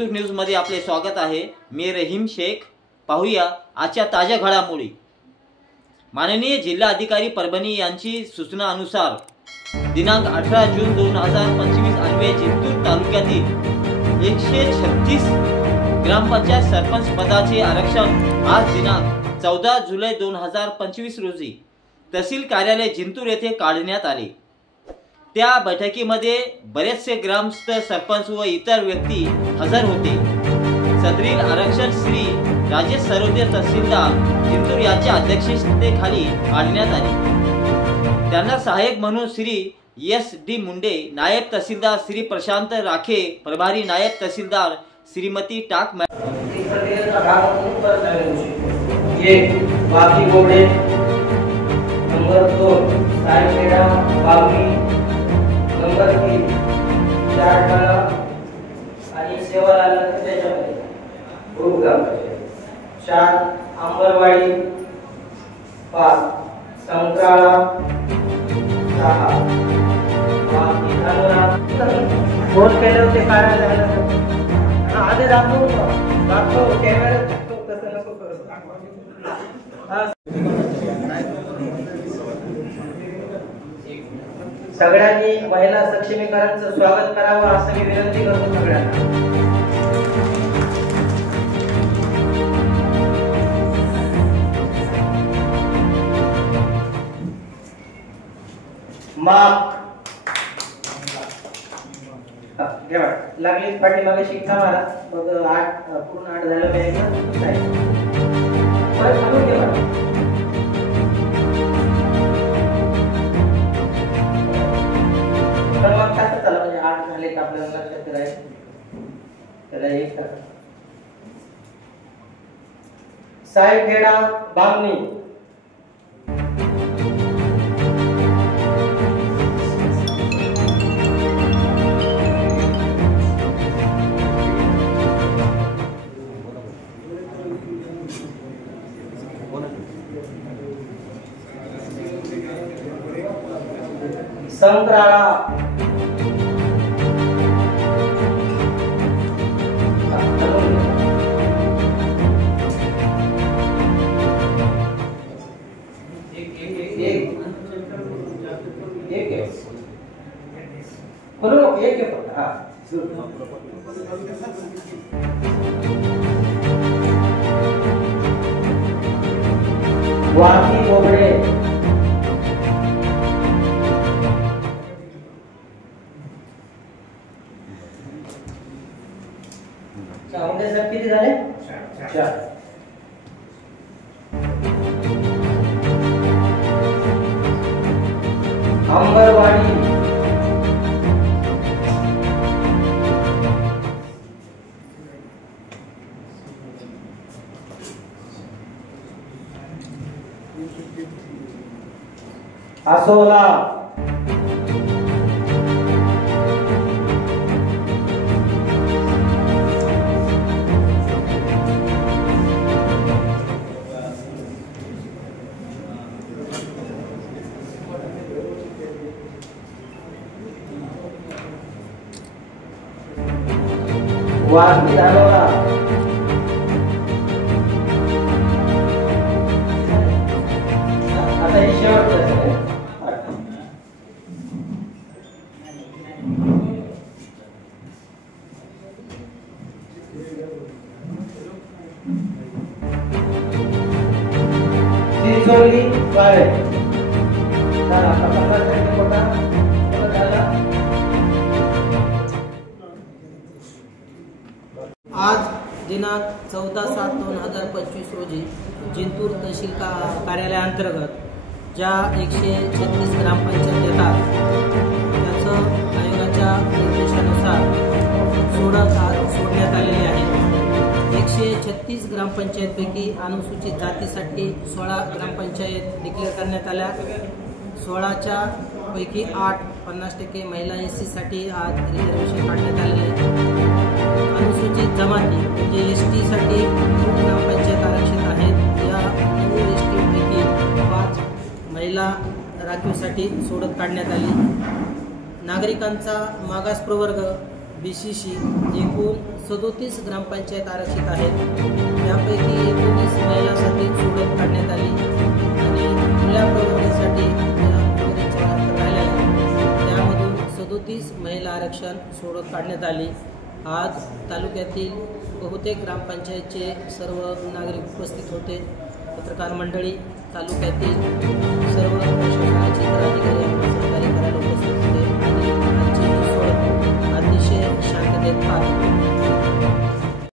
Jintur news मध्ये आपले स्वागत आहे। मी रहीम शेख। पाहूया आजच्या ताज्या घडामोडी। माननीय जिल्हाधिकारी परभणी यांची सूचनानुसार दिनांक 18 जून 2025 अन्वये जिंतूर तालुक्यातील 136 ग्रामपंचायत सरपंच पदाचे आरक्षण आज दिनांक 14 जुलै 2025 रोजी तहसील कार्यालय जिंतूर येथे काढण्यात आले। त्या बैठकीमध्ये बरेचसे ग्रामस्थ सरपंच व इतर व्यक्ती हजर होते। सदरील आरक्षण श्री राजेश सरोदे तहसीलदार जिंतूर यांच्या अध्यक्षतेखाली काढण्यात आले। त्यांना सहाय्यक म्हणून श्री SD मुंडे, नायब तहसीलदार श्री प्रशांत राखे, प्रभारी नायब तहसीलदार श्रीमती टाक नंबर 2 सायखेडा बावनी, नंबर 3 चारठाणा आणि सेवाला त्याच्यामध्ये ग्रुप ग्राम 4 अंबरवाडी 5 संक्राळा 6 फोन केले होते कार्यालयाला आधी दाखवू कॅमेरा कसं नको करू। सगळ्यांनी महिला सक्षमीकरणाचं स्वागत करावं असं मी विनंती करतो सगळ्यांना। माप लागली पाठीमागे शिक्का मारा। मग 8 पूर्ण 8 झालं पाहिजे। परत म्हणून घ्या क्रमांक कसं चालला म्हणजे 8 झाले का आपल्याला लक्षात राहील। त्याला एक टाका। सायखेडा बावनी संक्राळा वाकी बोबडे सब किती झाले 4 अंबरवाडी 16 वाकी धानोरा आज दिनांक 14/7/2025 रोजी जिंतूर तहसील कार्यालयाअंतर्गत ज्या 136 ग्रामपंचायत येतात त्याचं आयोगाच्या निर्देशानुसार सोडण्यात आलेले आहे। 136 ग्रामपंचायतपैकी अनुसूचित जातीसाठी 16 ग्रामपंचायत डिक्लेअर करण्यात आल्या। 16च्या पैकी 8 50% महिला SC साठी आज रिझर्वेशन काढण्यात आलेले आहे। अनुसूचित जमाती म्हणजे ST साठी ग्रामपंचायत आरक्षित आहेत। या ST पैकी 5 महिला राखीवसाठी सोडत काढण्यात आली। नागरिकांचा मागास प्रवर्ग BCC एकूण 37 ग्रामपंचायत आरक्षित आहेत. त्यापैकी 19 महिलांसाठी सोडत काढण्यात आली आणि खुल्या प्रवर्गासाठी राहिल्या त्यामधून 37 महिला आरक्षण सोडत काढण्यात आली. आज तालुक्यातील बहुतेक ग्रामपंचायतचे सर्व नागरिक उपस्थित होते. पत्रकार मंडळी, तालुक्यातील सर्व प्रशासनाचे पदाधिकारी आणि सरकारी कार्यालय उपस्थित होते आणि आजची ही सोडत अतिशय शांततेत पार